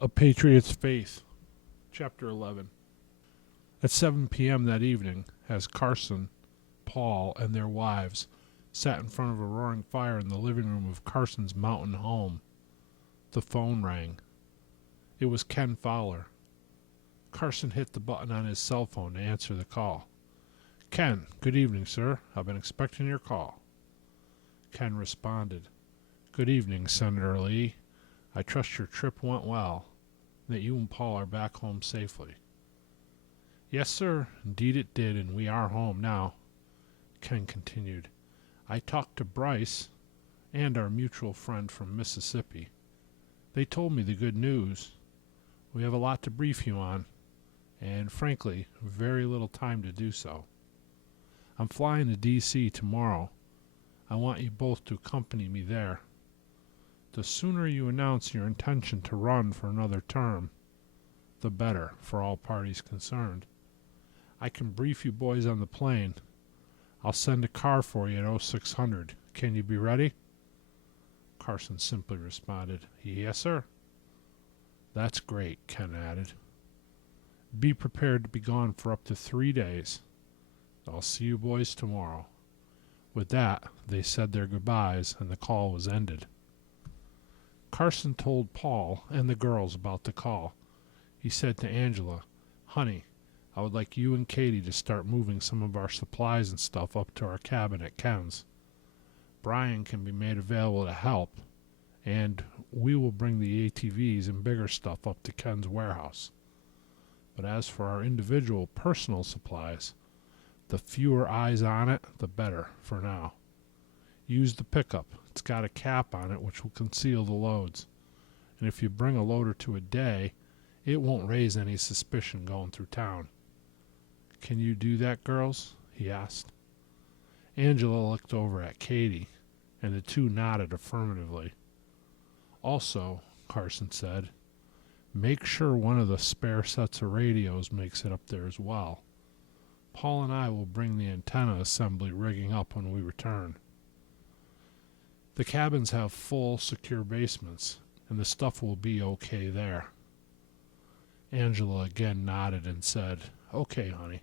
A Patriots Faith, Chapter 11. At 7 p.m. that evening, as Carson, Paul, and their wives sat in front of a roaring fire in the living room of Carson's mountain home, the phone rang. It was Ken Fowler. Carson hit the button on his cell phone to answer the call. "Ken, good evening, sir. I've been expecting your call." Ken responded, "Good evening, Senator Lee. I trust your trip went well, and that you and Paul are back home safely." "Yes, sir, indeed it did, and we are home now." Ken continued, "I talked to Bryce and our mutual friend from Mississippi. They told me the good news. We have a lot to brief you on, and frankly, very little time to do so. I'm flying to D.C. tomorrow. I want you both to accompany me there. The sooner you announce your intention to run for another term, the better for all parties concerned. I can brief you boys on the plane. I'll send a car for you at 0600. Can you be ready?" Carson simply responded, "Yes, sir." "That's great," Ken added. "Be prepared to be gone for up to 3 days. I'll see you boys tomorrow." With that, they said their goodbyes, and the call was ended. Carson told Paul and the girls about the call. He said to Angela, "Honey, I would like you and Katie to start moving some of our supplies and stuff up to our cabin at Ken's. Brian can be made available to help, and we will bring the ATVs and bigger stuff up to Ken's warehouse. But as for our individual personal supplies, the fewer eyes on it, the better for now. Use the pickup. It's got a cap on it which will conceal the loads. And if you bring a load or two a day, it won't raise any suspicion going through town. Can you do that, girls?" he asked. Angela looked over at Katie, and the two nodded affirmatively. "Also," Carson said, "make sure one of the spare sets of radios makes it up there as well. Paul and I will bring the antenna assembly rigging up when we return. The cabins have full, secure basements, and the stuff will be okay there." Angela again nodded and said, "Okay, honey."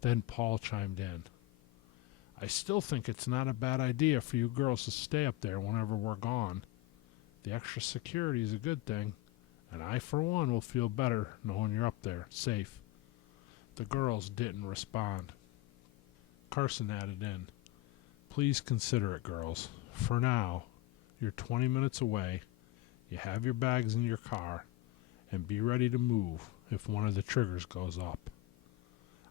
Then Paul chimed in, "I still think it's not a bad idea for you girls to stay up there whenever we're gone. The extra security is a good thing, and I, for one, will feel better knowing you're up there, safe." The girls didn't respond. Carson added in, "Please consider it, girls. For now, you're 20 minutes away, you have your bags in your car, and be ready to move if one of the triggers goes up.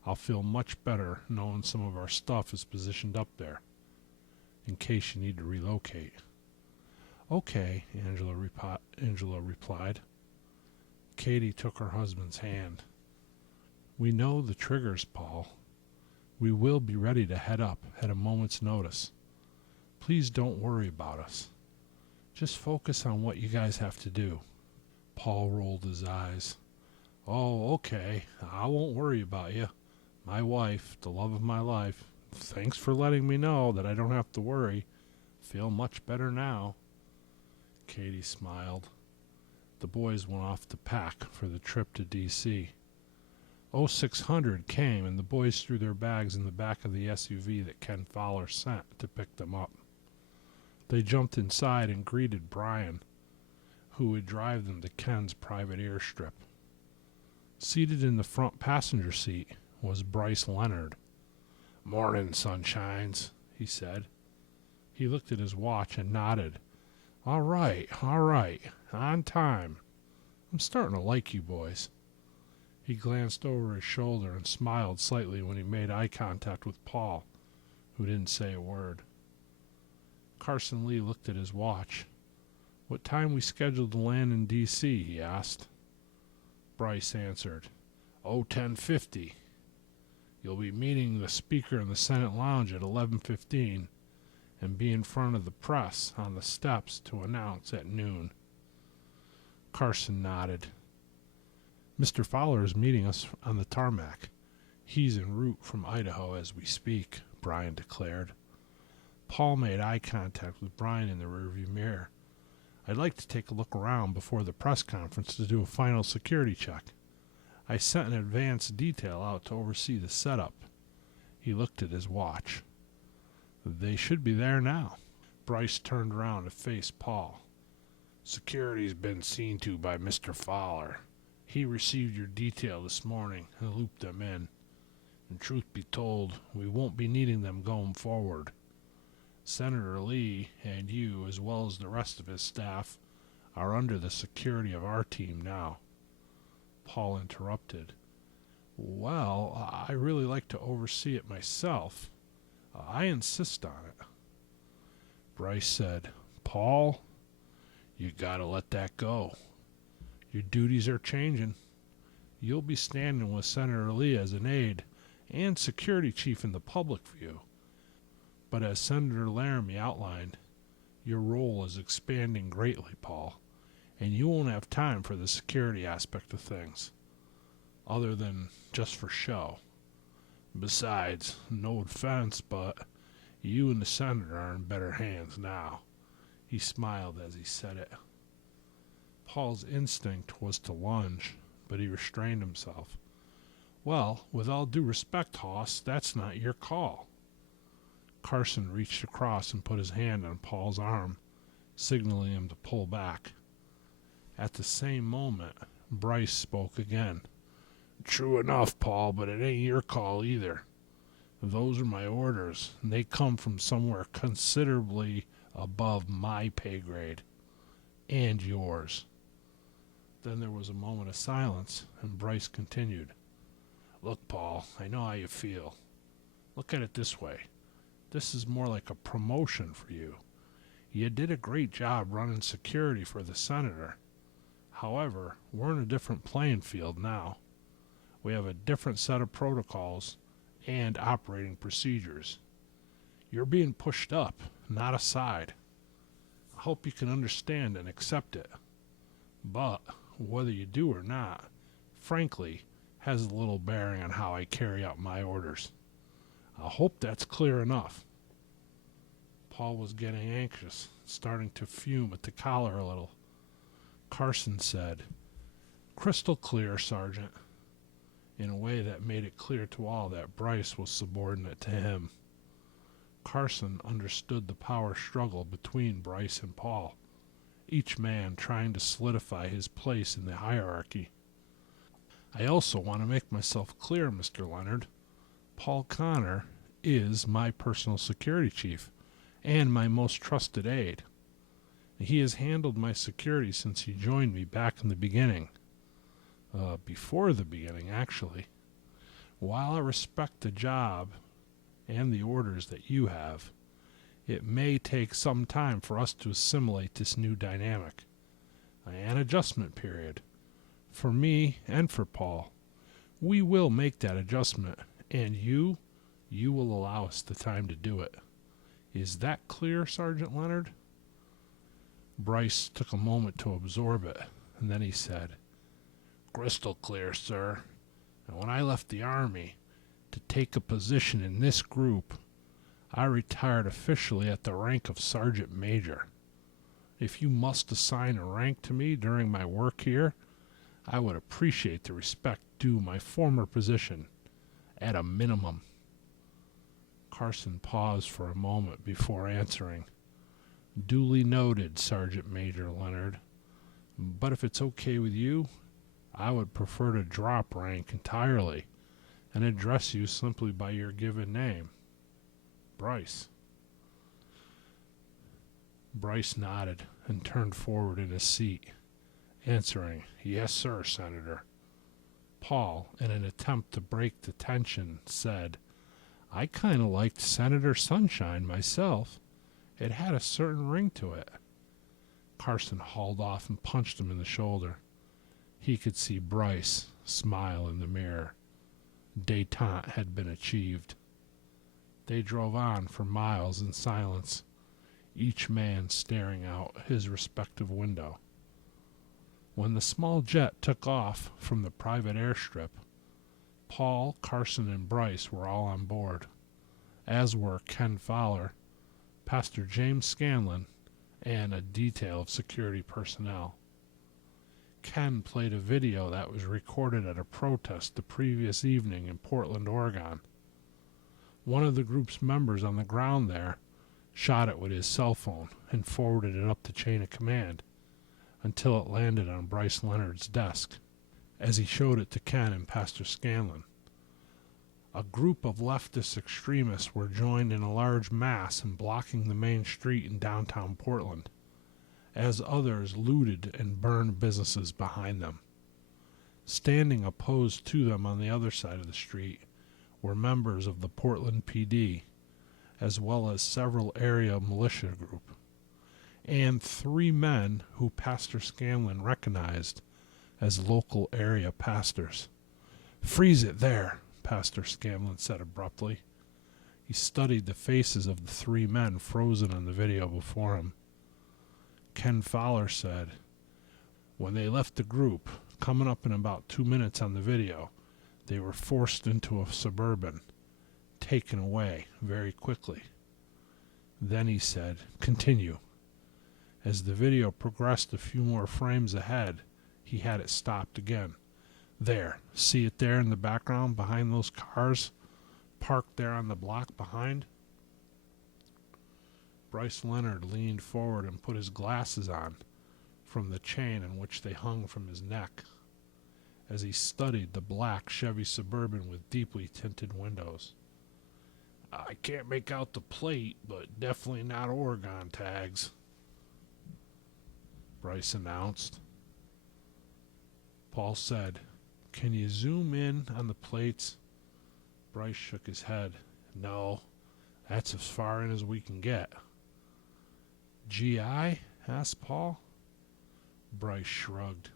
I'll feel much better knowing some of our stuff is positioned up there, in case you need to relocate." "Okay," Angela replied. Katie took her husband's hand. "We know the triggers, Paul. We will be ready to head up at a moment's notice. Please don't worry about us. Just focus on what you guys have to do." Paul rolled his eyes. "Oh, okay. I won't worry about you. My wife, the love of my life. Thanks for letting me know that I don't have to worry. Feel much better now." Katie smiled. The boys went off to pack for the trip to D.C. 0600 came, and the boys threw their bags in the back of the SUV that Ken Fowler sent to pick them up. They jumped inside and greeted Brian, who would drive them to Ken's private airstrip. Seated in the front passenger seat was Bryce Leonard. "Morning, sunshines," he said. He looked at his watch and nodded. All right, on time. I'm starting to like you boys." He glanced over his shoulder and smiled slightly when he made eye contact with Paul, who didn't say a word. Carson Lee looked at his watch. "What time we scheduled to land in D.C.?" he asked. Bryce answered, 10:50. You'll be meeting the Speaker in the Senate lounge at 11:15 and be in front of the press on the steps to announce at noon. Carson nodded. "Mr. Fowler is meeting us on the tarmac. He's en route from Idaho as we speak," Brian declared. Paul made eye contact with Brian in the rearview mirror. I'd like to take a look around before the press conference to do a final security check. I sent an advance detail out to oversee the setup." He looked at his watch. "They should be there now." Bryce turned around to face Paul. "Security's been seen to by Mr. Fowler. He received your detail this morning and looped them in. And truth be told, we won't be needing them going forward. Senator Lee and you, as well as the rest of his staff, are under the security of our team now." Paul interrupted. "Well, I really like to oversee it myself. I insist on it." Bryce said, "Paul, you gotta let that go. Your duties are changing. You'll be standing with Senator Lee as an aide and security chief in the public view. But as Senator Laramie outlined, your role is expanding greatly, Paul, and you won't have time for the security aspect of things, other than just for show. Besides, no offense, but you and the senator are in better hands now." He smiled as he said it. Paul's instinct was to lunge, but he restrained himself. "Well, with all due respect, Hoss, that's not your call." Carson reached across and put his hand on Paul's arm, signaling him to pull back. At the same moment, Bryce spoke again. "True enough, Paul, but it ain't your call either. Those are my orders, and they come from somewhere considerably above my pay grade. And yours." Then there was a moment of silence, and Bryce continued. "Look, Paul, I know how you feel. Look at it this way. This is more like a promotion for you. You did a great job running security for the senator. However, we're in a different playing field now. We have a different set of protocols and operating procedures. You're being pushed up, not aside. I hope you can understand and accept it. But whether you do or not, frankly, has little bearing on how I carry out my orders. I hope that's clear enough." Paul was getting anxious, starting to fume at the collar a little. Carson said, "Crystal clear, Sergeant," in a way that made it clear to all that Bryce was subordinate to him. Carson understood the power struggle between Bryce and Paul, each man trying to solidify his place in the hierarchy. "I also want to make myself clear, Mr. Leonard. Paul Connor is my personal security chief and my most trusted aide. He has handled my security since he joined me back in the beginning. Before the beginning, actually. While I respect the job and the orders that you have, it may take some time for us to assimilate this new dynamic. An adjustment period. For me and for Paul. We will make that adjustment, and you will allow us the time to do it. Is that clear, Sergeant Leonard?" Bryce took a moment to absorb it, and then he said, "Crystal clear, sir. And when I left the Army to take a position in this group, I retired officially at the rank of Sergeant Major. If you must assign a rank to me during my work here, I would appreciate the respect due my former position, at a minimum." Carson paused for a moment before answering. "Duly noted, Sergeant Major Leonard. But if it's okay with you, I would prefer to drop rank entirely and address you simply by your given name. Bryce." Bryce nodded and turned forward in his seat, answering, "Yes, sir, Senator." Paul, in an attempt to break the tension, said, "I kind of liked Senator Sunshine myself. It had a certain ring to it." Carson hauled off and punched him in the shoulder. He could see Bryce smile in the mirror. Détente had been achieved. They drove on for miles in silence, each man staring out his respective window. When the small jet took off from the private airstrip, Paul, Carson, and Bryce were all on board, as were Ken Fowler, Pastor James Scanlon, and a detail of security personnel. Ken played a video that was recorded at a protest the previous evening in Portland, Oregon. One of the group's members on the ground there shot it with his cell phone and forwarded it up the chain of command until it landed on Bryce Leonard's desk as he showed it to Ken and Pastor Scanlon. A group of leftist extremists were joined in a large mass in blocking the main street in downtown Portland, as others looted and burned businesses behind them. Standing opposed to them on the other side of the street were members of the Portland PD, as well as several area militia group, and 3 men who Pastor Scanlon recognized as local area pastors. "Freeze it there," Pastor Scanlon said abruptly. He studied the faces of the 3 men frozen on the video before him. Ken Fowler said, "When they left the group, coming up in about 2 minutes on the video, they were forced into a Suburban, taken away very quickly." Then he said, "Continue." As the video progressed a few more frames ahead, he had it stopped again. "There, see it there in the background behind those cars, parked there on the block behind?" Bryce Leonard leaned forward and put his glasses on from the chain in which they hung from his neck as he studied the black Chevy Suburban with deeply tinted windows. "I can't make out the plate, but definitely not Oregon tags," Bryce announced. Paul said, "Can you zoom in on the plates?" Bryce shook his head. "No, that's as far in as we can get." "GI?" asked Paul. Bryce shrugged.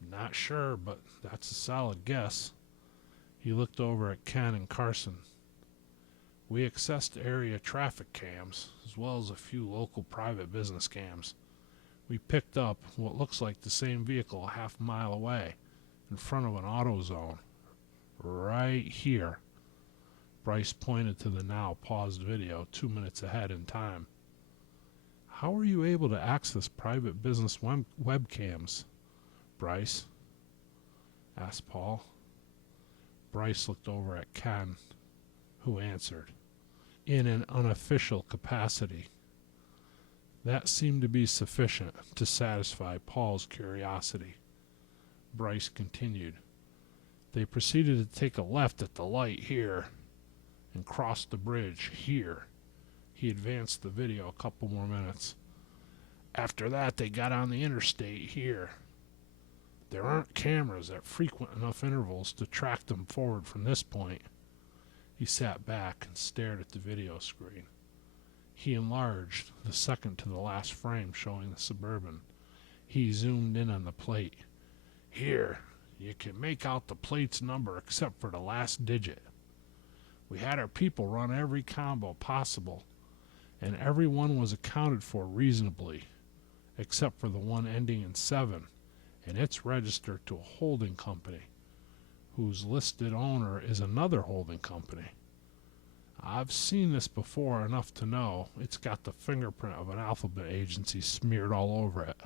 "Not sure, but that's a solid guess." He looked over at Ken and Carson. "We accessed area traffic cams, as well as a few local private business cams. We picked up what looks like the same vehicle a half mile away, in front of an auto zone. Right here." Bryce pointed to the now paused video 2 minutes ahead in time. "How were you able to access private business webcams, Bryce?" asked Paul. Bryce looked over at Ken, who answered, "In an unofficial capacity." That seemed to be sufficient to satisfy Paul's curiosity. Bryce continued, "They proceeded to take a left at the light here and cross the bridge here." He advanced the video a couple more minutes. "After that, they got on the interstate here. There aren't cameras at frequent enough intervals to track them forward from this point." He sat back and stared at the video screen. He enlarged the second to the last frame showing the Suburban. He zoomed in on the plate. "Here, you can make out the plate's number except for the last digit. We had our people run every combo possible, and every one was accounted for reasonably, except for the one ending in 7, and it's registered to a holding company, whose listed owner is another holding company. I've seen this before enough to know it's got the fingerprint of an alphabet agency smeared all over it.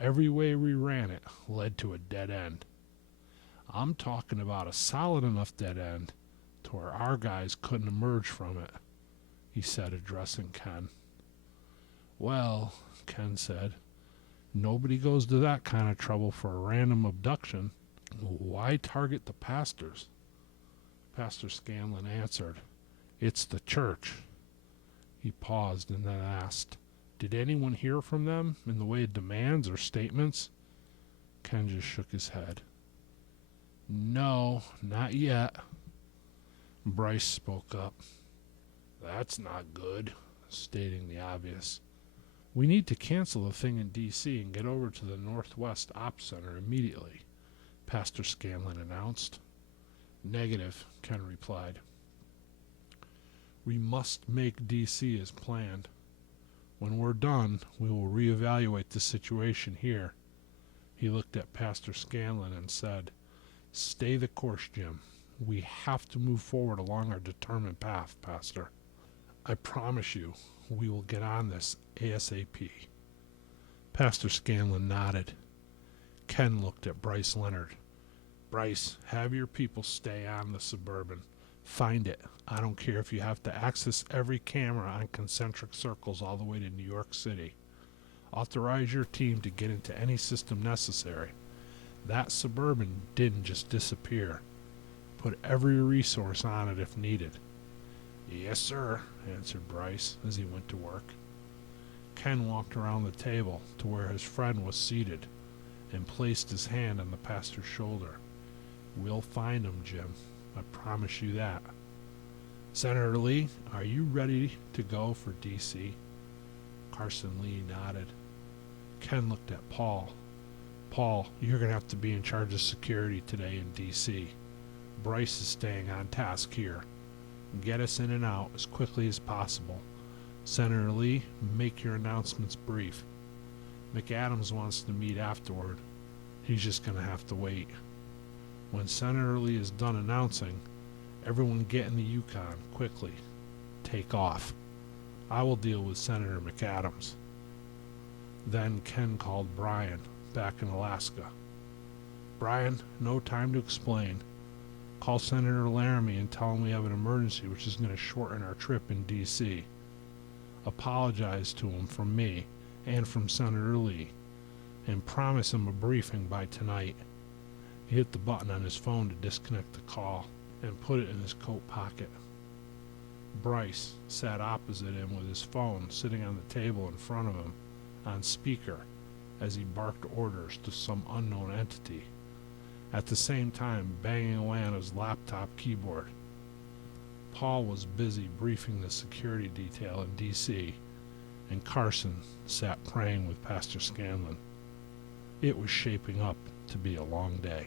Every way we ran it led to a dead end. I'm talking about a solid enough dead end to where our guys couldn't emerge from it," he said, addressing Ken. "Well," Ken said, "nobody goes to that kind of trouble for a random abduction. Why target the pastors?" Pastor Scanlon answered, "It's the church." He paused and then asked, "Did anyone hear from them in the way of demands or statements?" Ken just shook his head. "No, not yet." Bryce spoke up. "That's not good," stating the obvious. "We need to cancel the thing in D.C. and get over to the Northwest Ops Center immediately," Pastor Scanlon announced. "Negative," Ken replied. "We must make D.C. as planned. When we're done, we will reevaluate the situation here." He looked at Pastor Scanlon and said, "Stay the course, Jim. We have to move forward along our determined path, Pastor." I promise you, we will get on this ASAP. Pastor Scanlon nodded. Ken looked at Bryce Leonard. Bryce, have your people stay on the Suburban. Find it. I don't care if you have to access every camera on concentric circles all the way to New York City. Authorize your team to get into any system necessary. That Suburban didn't just disappear. Put every resource on it if needed. Yes, sir, answered Bryce as he went to work. Ken walked around the table to where his friend was seated and placed his hand on the pastor's shoulder. We'll find him, Jim. I promise you that. Senator Lee, are you ready to go for D.C.? Carson Lee nodded. Ken looked at Paul. Paul, you're going to have to be in charge of security today in D.C. Bryce is staying on task here. Get us in and out as quickly as possible. Senator Lee, make your announcements brief. McAdams wants to meet afterward. He's just going to have to wait. When Senator Lee is done announcing, everyone get in the Yukon quickly. Take off. I will deal with Senator McAdams. Then Ken called Brian, back in Alaska. Brian, no time to explain. Call Senator Laramie and tell him we have an emergency which is going to shorten our trip in D.C. Apologize to him from me and from Senator Lee, and promise him a briefing by tonight. He hit the button on his phone to disconnect the call and put it in his coat pocket. Bryce sat opposite him with his phone sitting on the table in front of him on speaker as he barked orders to some unknown entity, at the same time banging away on his laptop keyboard. Paul was busy briefing the security detail in D.C., and Carson sat praying with Pastor Scanlon. It was shaping up to be a long day.